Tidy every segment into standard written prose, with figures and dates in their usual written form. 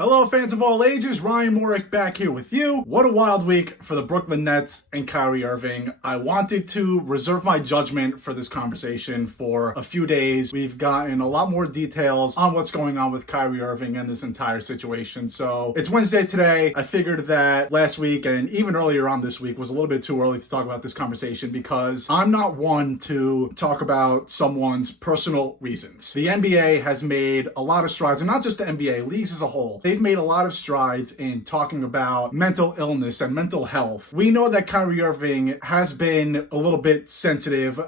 Hello, fans of all ages. Ryan Morick back here with you. What a wild week for the Brooklyn Nets and Kyrie Irving. I wanted to reserve my judgment for this conversation for a few days. We've gotten a lot more details on what's going on with Kyrie Irving and this entire situation. So it's Wednesday today. I figured that last week and even earlier on this week was a little bit too early to talk about this conversation because I'm not one to talk about someone's personal reasons. The NBA has made a lot of strides, and not just the NBA, leagues as a whole. They've made a lot of strides in talking about mental illness and mental health. We know that Kyrie Irving has been a little bit sensitive.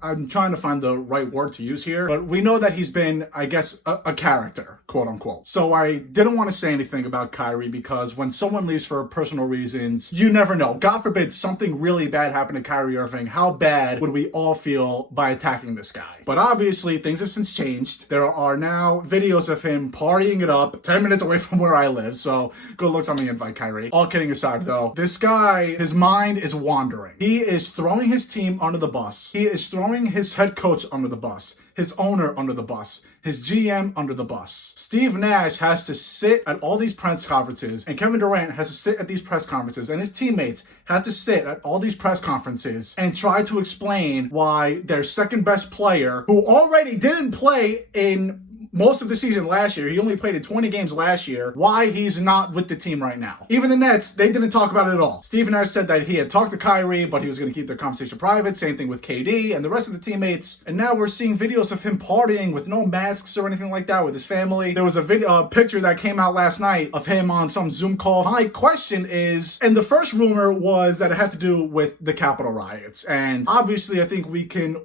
I'm trying to find the right word to use here, but we know that he's been, I guess, a character, quote unquote. So I didn't want to say anything about Kyrie because when someone leaves for personal reasons, you never know. God forbid something really bad happened to Kyrie Irving. How bad would we all feel by attacking this guy? But obviously, things have since changed. There are now videos of him partying it up 10 minutes away from where I live, so good looks on the invite, Kyrie. All kidding aside, though, this guy, his mind is wandering. He is throwing his team under the bus. He is throwing his head coach under the bus, his owner under the bus, his GM under the bus. Steve Nash has to sit at all these press conferences, and Kevin Durant has to sit at these press conferences, and his teammates have to sit at all these press conferences and try to explain why their second best player, who already didn't play in most of the season last year, he only played in 20 games last year, why he's not with the team right now. Even the Nets, they didn't talk about it at all. Steve Nash said that he had talked to Kyrie, but he was going to keep their conversation private. Same thing with KD and the rest of the teammates. And now we're seeing videos of him partying with no masks or anything like that with his family. There was a picture that came out last night of him on some Zoom call. My question is, and the first rumor was that it had to do with the Capitol riots. And obviously, I think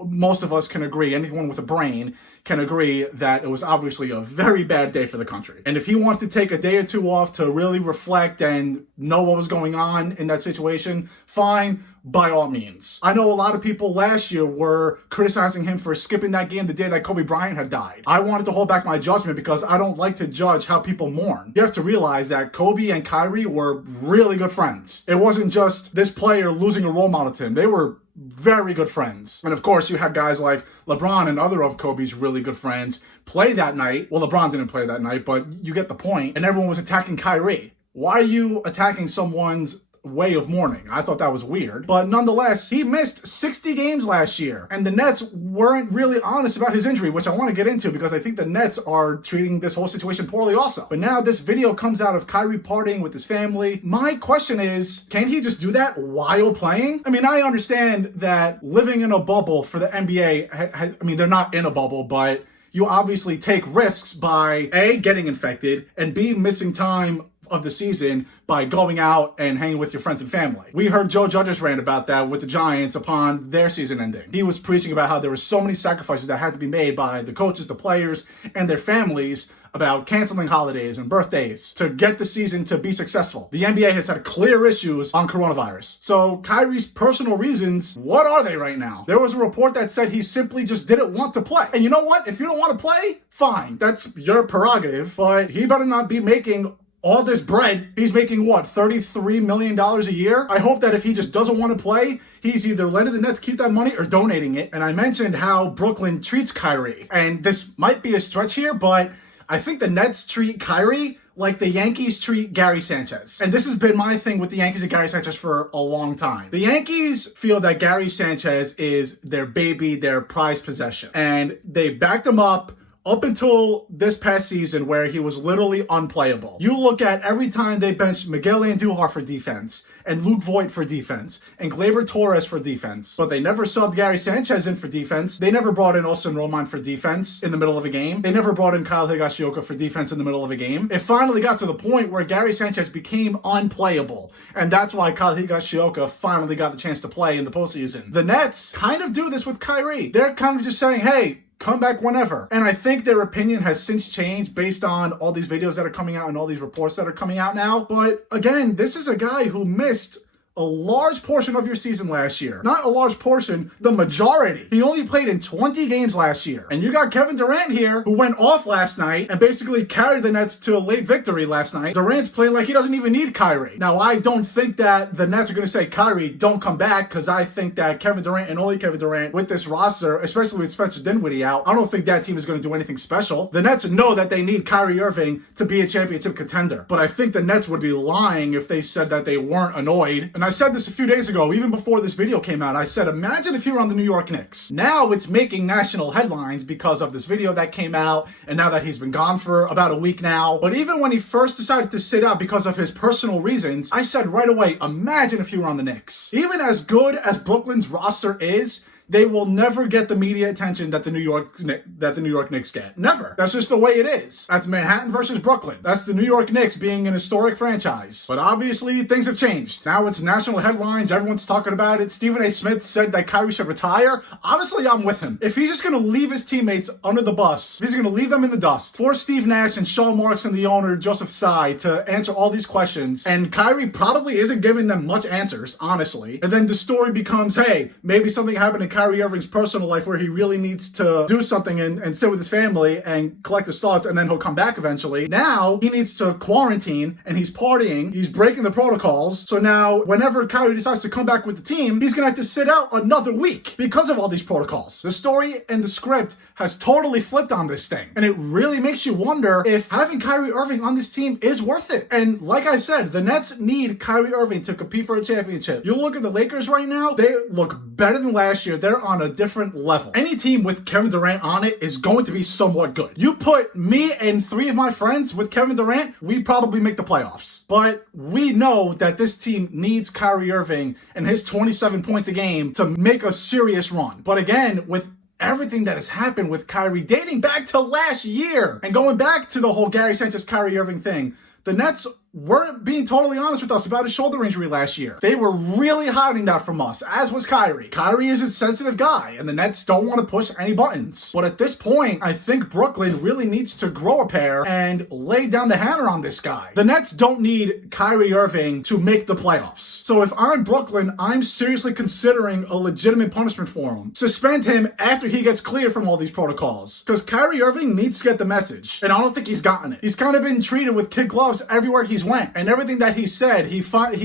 most of us can agree, anyone with a brain can agree that it was obviously a very bad day for the country. And if he wants to take a day or two off to really reflect and know what was going on in that situation, fine, by all means. I know a lot of people last year were criticizing him for skipping that game the day that Kobe Bryant had died. I wanted to hold back my judgment because I don't like to judge how people mourn. You have to realize that Kobe and Kyrie were really good friends. It wasn't just this player losing a role model to him. They were very good friends. And of course, you had guys like LeBron and other of Kobe's really good friends play that night. Well, LeBron didn't play that night, but you get the point. And everyone was attacking Kyrie. Why are you attacking someone's way of mourning? I thought that was weird. But nonetheless, he missed 60 games last year. And the Nets weren't really honest about his injury, which I want to get into because I think the Nets are treating this whole situation poorly also. But now this video comes out of Kyrie partying with his family. My question is, can he just do that while playing? I mean, I understand that living in a bubble for the NBA, they're not in a bubble, but you obviously take risks by A, getting infected, and B, missing time of the season by going out and hanging with your friends and family. We heard Joe Judge's rant about that with the Giants upon their season ending. He was preaching about how there were so many sacrifices that had to be made by the coaches, the players, and their families about canceling holidays and birthdays to get the season to be successful. The NBA has had clear issues on coronavirus. So Kyrie's personal reasons, what are they right now? There was a report that said he simply just didn't want to play. And you know what? If you don't want to play, fine. That's your prerogative. But he better not be making all this bread. He's making what, $33 million a year? I hope that if he just doesn't want to play, he's either letting the Nets keep that money or donating it. And I mentioned how Brooklyn treats Kyrie. And this might be a stretch here, but I think the Nets treat Kyrie like the Yankees treat Gary Sanchez. And this has been my thing with the Yankees and Gary Sanchez for a long time. The Yankees feel that Gary Sanchez is their baby, their prized possession. And they backed him up until this past season where he was literally unplayable. You look at every time they benched Miguel Andujar for defense and Luke Voigt for defense and Gleyber Torres for defense, but they never subbed Gary Sanchez in for defense. They never brought in Austin Roman for defense in the middle of a game. They never brought in Kyle Higashioka for defense in the middle of a game. It finally got to the point where Gary Sanchez became unplayable, and that's why Kyle Higashioka finally got the chance to play in the postseason. The Nets kind of do this with Kyrie. They're kind of just saying, hey, come back whenever. And I think their opinion has since changed based on all these videos that are coming out and all these reports that are coming out now. But again, this is a guy who missed a large portion of your season last year. Not a large portion, the majority. He only played in 20 games last year. And you got Kevin Durant here, who went off last night and basically carried the Nets to a late victory last night. Durant's playing like he doesn't even need Kyrie. Now, I don't think that the Nets are going to say, Kyrie, don't come back, because I think that Kevin Durant and only Kevin Durant with this roster, especially with Spencer Dinwiddie out, I don't think that team is going to do anything special. The Nets know that they need Kyrie Irving to be a championship contender. But I think the Nets would be lying if they said that they weren't annoyed. And I said this a few days ago, even before this video came out. I said, imagine if you were on the New York Knicks. Now it's making national headlines because of this video that came out, and now that he's been gone for about a week now. But even when he first decided to sit out because of his personal reasons, I said right away, imagine if you were on the Knicks. Even as good as Brooklyn's roster is, they will never get the media attention that the New York Knicks get. Never. That's just the way it is. That's Manhattan versus Brooklyn. That's the New York Knicks being an historic franchise. But obviously, things have changed. Now it's national headlines. Everyone's talking about it. Stephen A. Smith said that Kyrie should retire. Honestly, I'm with him. If he's just going to leave his teammates under the bus, if he's going to leave them in the dust, force Steve Nash and Sean Marks and the owner, Joseph Tsai, to answer all these questions, and Kyrie probably isn't giving them much answers, honestly, and then the story becomes, hey, maybe something happened to Kyrie Irving's personal life where he really needs to do something and sit with his family and collect his thoughts, and then he'll come back eventually. Now he needs to quarantine and he's partying, he's breaking the protocols. So now whenever Kyrie decides to come back with the team, he's gonna have to sit out another week because of all these protocols. The story and the script has totally flipped on this thing, and it really makes you wonder if having Kyrie Irving on this team is worth it. And like I said, the Nets need Kyrie Irving to compete for a championship. You look at the Lakers right now, they look better than last year. They're on a different level. Any team with Kevin Durant on it is going to be somewhat good. You put me and 3 of my friends with Kevin Durant, we probably make the playoffs. But we know that this team needs Kyrie Irving and his 27 points a game to make a serious run. But again, with everything that has happened with Kyrie dating back to last year and going back to the whole Gary Sanchez, Kyrie Irving thing, the Nets weren't being totally honest with us about his shoulder injury last year. They were really hiding that from us, as was Kyrie. Kyrie is a sensitive guy, and the Nets don't want to push any buttons. But at this point, I think Brooklyn really needs to grow a pair and lay down the hammer on this guy. The Nets don't need Kyrie Irving to make the playoffs. So if I'm Brooklyn, I'm seriously considering a legitimate punishment for him. Suspend him after he gets cleared from all these protocols. Because Kyrie Irving needs to get the message, and I don't think he's gotten it. He's kind of been treated with kid gloves everywhere he's went, and everything that he said, he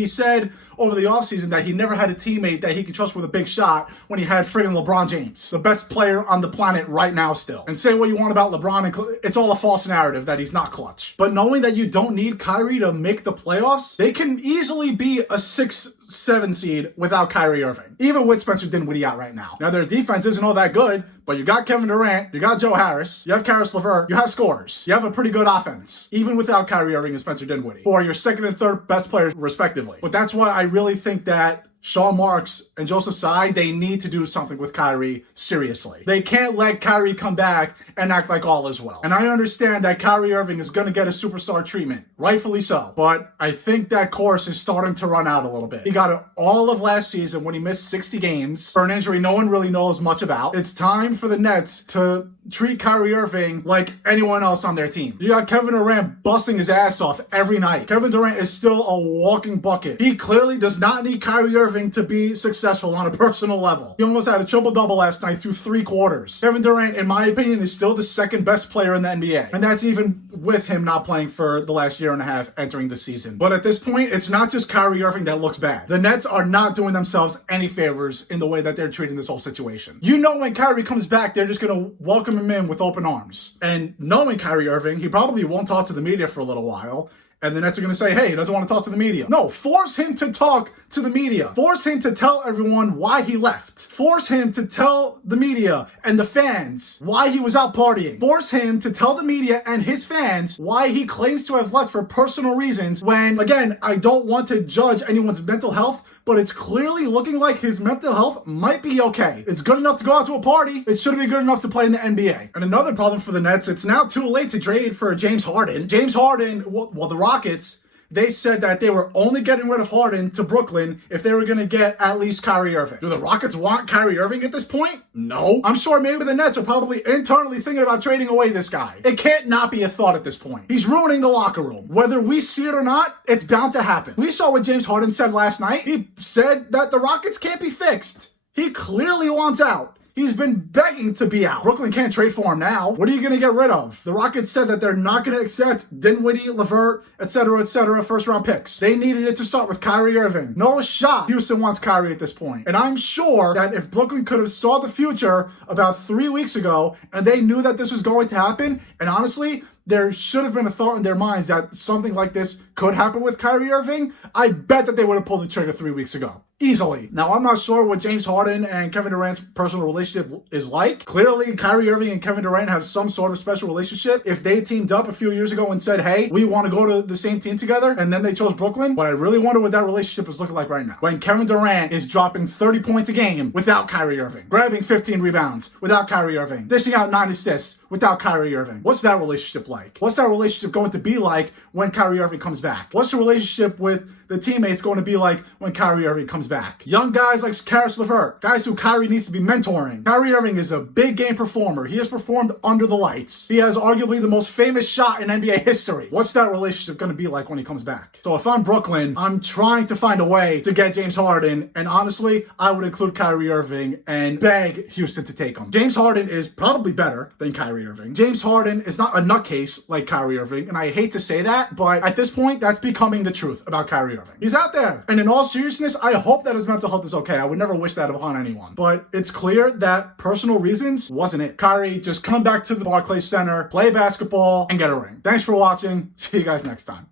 said over the offseason that he never had a teammate that he could trust with a big shot when he had friggin' LeBron James, the best player on the planet right now still. And say what you want about LeBron, and it's all a false narrative that he's not clutch. But knowing that you don't need Kyrie to make the playoffs, they can easily be a 6-7 seed without Kyrie Irving, even with Spencer Dinwiddie out right now. Now, their defense isn't all that good, but you got Kevin Durant, you got Joe Harris, you have Karis LeVert, you have scorers, you have a pretty good offense, even without Kyrie Irving and Spencer Dinwiddie, who are your second and third best players respectively. But that's why I really think that Sean Marks and Joseph Tsai, they need to do something with Kyrie seriously. They can't let Kyrie come back and act like all is well. And I understand that Kyrie Irving is going to get a superstar treatment, rightfully so. But I think that course is starting to run out a little bit. He got it all of last season when he missed 60 games for an injury no one really knows much about. It's time for the Nets to treat Kyrie Irving like anyone else on their team. You got Kevin Durant busting his ass off every night. Kevin Durant is still a walking bucket. He clearly does not need Kyrie Irving to be successful on a personal level. He almost had a triple-double last night through 3 quarters. Kevin Durant, in my opinion, is still the second best player in the NBA. And that's even with him not playing for the last year and a half entering the season. But at this point, it's not just Kyrie Irving that looks bad. The Nets are not doing themselves any favors in the way that they're treating this whole situation. You know when Kyrie comes back, they're just going to welcome him in with open arms. And knowing Kyrie Irving, he probably won't talk to the media for a little while. And the Nets are going to say, hey, he doesn't want to talk to the media. No, force him to talk to the media. Force him to tell everyone why he left. Force him to tell the media and the fans why he was out partying. Force him to tell the media and his fans why he claims to have left for personal reasons when, again, I don't want to judge anyone's mental health, but it's clearly looking like his mental health might be okay. It's good enough to go out to a party. It shouldn't be good enough to play in the NBA. And another problem for the Nets, it's now too late to trade for James Harden. James Harden, well, the Rockets, they said that they were only getting rid of Harden to Brooklyn if they were going to get at least Kyrie Irving. Do the Rockets want Kyrie Irving at this point? No. I'm sure maybe the Nets are probably internally thinking about trading away this guy. It can't not be a thought at this point. He's ruining the locker room. Whether we see it or not, it's bound to happen. We saw what James Harden said last night. He said that the Rockets can't be fixed. He clearly wants out. He's been begging to be out. Brooklyn can't trade for him now. What are you going to get rid of? The Rockets said that they're not going to accept Dinwiddie, LeVert, etc., first-round picks. They needed it to start with Kyrie Irving. No shot Houston wants Kyrie at this point. And I'm sure that if Brooklyn could have saw the future about 3 weeks ago and they knew that this was going to happen, and honestly, there should have been a thought in their minds that something like this could happen with Kyrie Irving, I bet that they would have pulled the trigger 3 weeks ago. Easily. Now, I'm not sure what James Harden and Kevin Durant's personal relationship is like. Clearly, Kyrie Irving and Kevin Durant have some sort of special relationship. If they teamed up a few years ago and said, hey, we want to go to the same team together, and then they chose Brooklyn, but I really wonder what that relationship is looking like right now. When Kevin Durant is dropping 30 points a game without Kyrie Irving, grabbing 15 rebounds without Kyrie Irving, dishing out 9 assists without Kyrie Irving. What's that relationship like? What's that relationship going to be like when Kyrie Irving comes back? What's the relationship with the teammates going to be like when Kyrie Irving comes back? Young guys like Karis LeVert, guys who Kyrie needs to be mentoring. Kyrie Irving is a big game performer. He has performed under the lights. He has arguably the most famous shot in NBA history. What's that relationship going to be like when he comes back? So if I'm Brooklyn, I'm trying to find a way to get James Harden, and honestly, I would include Kyrie Irving and beg Houston to take him. James Harden is probably better than Kyrie Irving. James Harden is not a nutcase like Kyrie Irving, and I hate to say that, but at this point, that's becoming the truth about Kyrie Irving. He's out there. And in all seriousness, I hope that his mental health is okay. I would never wish that upon anyone. But it's clear that personal reasons wasn't it. Kyrie, just come back to the Barclays Center, play basketball, and get a ring. Thanks for watching. See you guys next time.